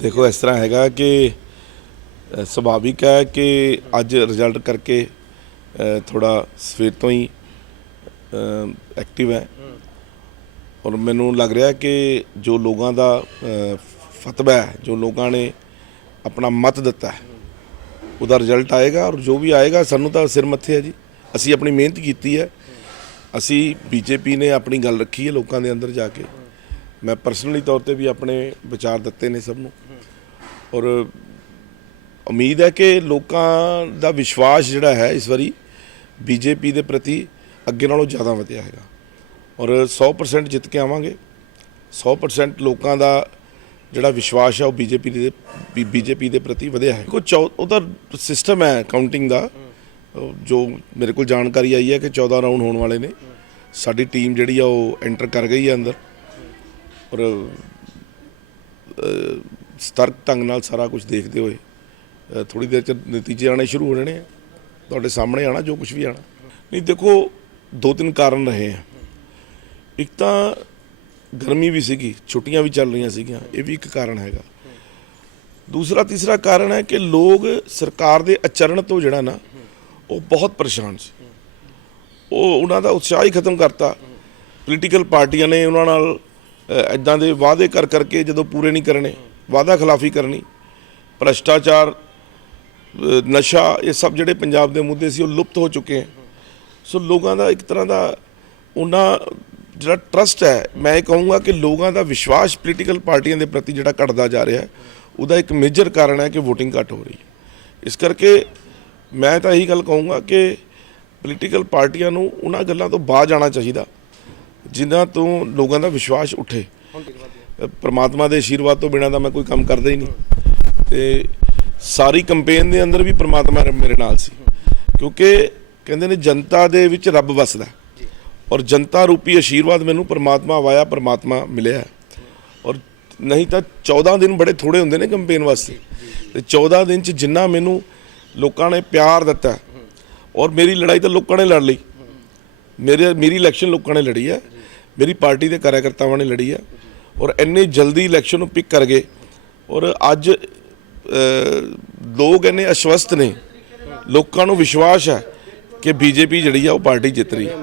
ਦੇਖੋ, ਇਸ ਤਰ੍ਹਾਂ ਹੈਗਾ ਕਿ ਸੁਭਾਵਿਕ ਹੈ ਕਿ ਅੱਜ ਰਿਜ਼ਲਟ ਕਰਕੇ ਥੋੜਾ ਸਵੇਰ ਤੋਂ ਹੀ ਐਕਟਿਵ ਹੈ। ਔਰ ਮੈਨੂੰ ਲੱਗ ਰਿਹਾ ਕਿ ਜੋ ਲੋਕਾਂ ਦਾ ਫਤਵਾ ਹੈ, ਜੋ ਲੋਕਾਂ ਨੇ ਆਪਣਾ ਮਤ ਦਿੱਤਾ ਹੈ, ਉਹਦਾ ਰਿਜ਼ਲਟ ਆਏਗਾ ਔਰ ਜੋ ਵੀ ਆਏਗਾ, ਸਾਨੂੰ ਤਾਂ ਸਿਰ ਮੱਥੇ ਹੈ ਜੀ। ਅਸੀਂ ਆਪਣੀ ਮਿਹਨਤ ਕੀਤੀ ਹੈ। ਅਸੀਂ ਬੀਜੇਪੀ ਨੇ ਆਪਣੀ ਗੱਲ ਰੱਖੀ ਹੈ ਲੋਕਾਂ ਦੇ ਅੰਦਰ ਜਾ ਕੇ। ਮੈਂ ਪਰਸਨਲੀ ਤੌਰ ਤੇ ਵੀ ਆਪਣੇ ਵਿਚਾਰ ਦਿੱਤੇ ਨੇ ਸਭ ਨੂੰ। ਔਰ ਉਮੀਦ ਹੈ ਕਿ ਲੋਕਾਂ ਦਾ ਵਿਸ਼ਵਾਸ ਜਿਹੜਾ ਹੈ ਇਸ ਵਾਰੀ ਬੀਜੇਪੀ ਦੇ ਪ੍ਰਤੀ ਅੱਗੇ ਨਾਲੋਂ ਜ਼ਿਆਦਾ ਵਧਿਆ ਹੈਗਾ। ਔਰ 100% ਜਿੱਤ ਕੇ ਆਵਾਂਗੇ। 100% ਲੋਕਾਂ ਦਾ ਜਿਹੜਾ ਵਿਸ਼ਵਾਸ ਹੈ ਉਹ ਬੀਜੇਪੀ ਦੇ ਬੀਜੇਪੀ ਦੇ ਪ੍ਰਤੀ ਵਧਿਆ ਹੈ। ਕੁਝ ਉਹਦਾ ਸਿਸਟਮ ਹੈ ਕਾਊਂਟਿੰਗ ਦਾ। ਜੋ ਮੇਰੇ ਕੋਲ ਜਾਣਕਾਰੀ ਆਈ ਹੈ ਕਿ 14 ਰਾਊਂਡ ਹੋਣ ਵਾਲੇ ਨੇ। ਸਾਡੀ ਟੀਮ ਜਿਹੜੀ ਆ ਉਹ ਐਂਟਰ ਕਰ ਗਈ ਹੈ ਅੰਦਰ। ਔਰ ਸਤਰਕ ਢੰਗ ਨਾਲ ਸਾਰਾ ਕੁਝ ਦੇਖਦੇ ਹੋਏ ਥੋੜੀ ਦੇਰ ਚ ਨਤੀਜੇ ਆਣੇ ਸ਼ੁਰੂ ਹੋ ਜਾਣੇ ਆ। ਤੁਹਾਡੇ ਸਾਹਮਣੇ ਆਣਾ ਜੋ ਕੁਝ ਵੀ ਆਣਾ ਨਹੀਂ, ਦੇਖੋ, ਦੋ ਤਿੰਨ ਕਾਰਨ ਰਹੇ ਆ। ਇੱਕ ਤਾਂ ਗਰਮੀ ਵੀ ਸੀਗੀ, ਛੁੱਟੀਆਂ ਵੀ ਚੱਲ ਰਹੀਆਂ ਸੀਗੀਆਂ, ਇਹ ਵੀ ਇੱਕ ਕਾਰਨ ਹੈਗਾ। ਦੂਸਰਾ, ਤੀਸਰਾ ਕਾਰਨ ਹੈ ਕਿ ਲੋਕ ਸਰਕਾਰ ਦੇ ਆਚਰਣ ਤੋਂ ਜਿਹੜਾ ਨਾ, ਉਹ ਬਹੁਤ ਪਰੇਸ਼ਾਨ ਸੀ। ਉਹ, ਉਹਨਾਂ ਦਾ ਉਤਸ਼ਾਹ ਹੀ ਖਤਮ ਕਰਤਾ। ਪੋਲੀਟੀਕਲ ਪਾਰਟੀਆਂ ਨੇ ਉਹਨਾਂ ਨਾਲ ਇਦਾਂ ਦੇ ਵਾਅਦੇ ਕਰ ਕਰਕੇ ਜਦੋਂ ਪੂਰੇ ਨਹੀਂ ਕਰਨੇ, ਵਾਅਦਾ ਖਿਲਾਫੀ ਕਰਨੀ, ਭ੍ਰਸ਼ਟਾਚਾਰ ਨਸ਼ਾ, ਇਹ ਸਭ ਜਿਹੜੇ ਪੰਜਾਬ ਦੇ ਮੁੱਦੇ ਸੀ ਉਹ ਲੁਪਤ ਹੋ ਚੁੱਕੇ ਹੈ। ਸੋ ਲੋਕਾਂ ਦਾ ਇੱਕ ਤਰ੍ਹਾਂ ਦਾ ਉਹਨਾਂ ਜਿਹੜਾ ਟਰਸਟ ਹੈ, ਮੈਂ ਇਹ ਕਹੂੰਗਾ ਕਿ ਲੋਕਾਂ ਦਾ ਵਿਸ਼ਵਾਸ ਪੋਲੀਟੀਕਲ ਪਾਰਟੀਆਂ ਦੇ ਪ੍ਰਤੀ ਜਿਹੜਾ ਘਟਦਾ ਜਾ ਰਿਹਾ ਹੈ, ਉਹਦਾ ਇੱਕ ਮੇਜਰ ਕਾਰਨ ਹੈ ਕਿ VOTING ਘਟ ਹੋ ਰਹੀ ਹੈ। ਇਸ ਕਰਕੇ ਮੈਂ ਤਾਂ ਇਹੀ ਗੱਲ ਕਹੂੰਗਾ ਕਿ ਪੋਲੀਟੀਕਲ ਪਾਰਟੀਆਂ ਨੂੰ ਉਹਨਾਂ ਗੱਲਾਂ ਤੋਂ ਬਾਹਰ ਜਾਣਾ ਚਾਹੀਦਾ। ਜਿਨ੍ਹਾਂ ਤੋਂ ਲੋਕਾਂ ਦਾ ਵਿਸ਼ਵਾਸ ਉੱਠੇ। ਅ, ਪ੍ਰਮਾਤਮਾ ਦੇ ਆਸ਼ੀਰਵਾਦ ਤੋਂ ਬਿਨਾਂ ਤਾਂ ਮੈਂ ਕੋਈ ਕੰਮ ਕਰਦਾ ਹੀ ਨਹੀਂ। ਤੇ ਸਾਰੀ ਕੰਪੇਨ ਦੇ ਅੰਦਰ ਵੀ ਪਰਮਾਤਮਾ ਮੇਰੇ ਨਾਲ ਸੀ। ਕਿਉਂਕਿ ਕਹਿੰਦੇ ਨੇ ਜਨਤਾ ਦੇ ਵਿੱਚ ਰੱਬ ਵਸਦਾ। ਔਰ ਜਨਤਾ ਰੂਪੀ ਆਸ਼ੀਰਵਾਦ ਮੈਨੂੰ ਪਰਮਾਤਮਾ ਵਾਇਆ ਪਰਮਾਤਮਾ ਮਿਲਿਆ। ਔਰ ਨਹੀਂ ਤਾਂ 14 ਦਿਨ ਬੜੇ ਥੋੜੇ ਹੁੰਦੇ ਨੇ ਕੰਪੇਨ ਵਾਸਤੇ। ਤੇ 14 ਦਿਨ ਚ ਜਿੰਨਾ ਮੈਨੂੰ ਲੋਕਾਂ ਨੇ ਪਿਆਰ ਦਿੱਤਾ। ਔਰ ਮੇਰੀ ਲੜਾਈ ਤਾਂ ਲੋਕਾਂ ਨੇ ਲੜ ਲਈ। ਮੇਰੇ ਮੇਰੀ ਇਲੈਕਸ਼ਨ ਲੋਕਾਂ ਨੇ ਲੜੀ ਹੈ। ਮੇਰੀ ਪਾਰਟੀ ਦੇ ਕਾਰਜਕਰਤਾਵਾਂ ਨੇ ਲੜੀ ਹੈ ਔਰ ਇੰਨੇ ਜਲਦੀ ਇਲੈਕਸ਼ਨ ਨੂੰ ਪਿਕ ਕਰ ਗਏ ਔਰ ਅੱਜ ਲੋਕ ਇੰਨੇ ਅਸ਼ਵਸਤ ਨੇ। ਲੋਕਾਂ ਨੂੰ ਵਿਸ਼ਵਾਸ ਹੈ ਕਿ ਬੀਜੇਪੀ ਜਿਹੜੀ ਆ ਉਹ ਪਾਰਟੀ ਜਿੱਤ ਰਹੀ ਹੈ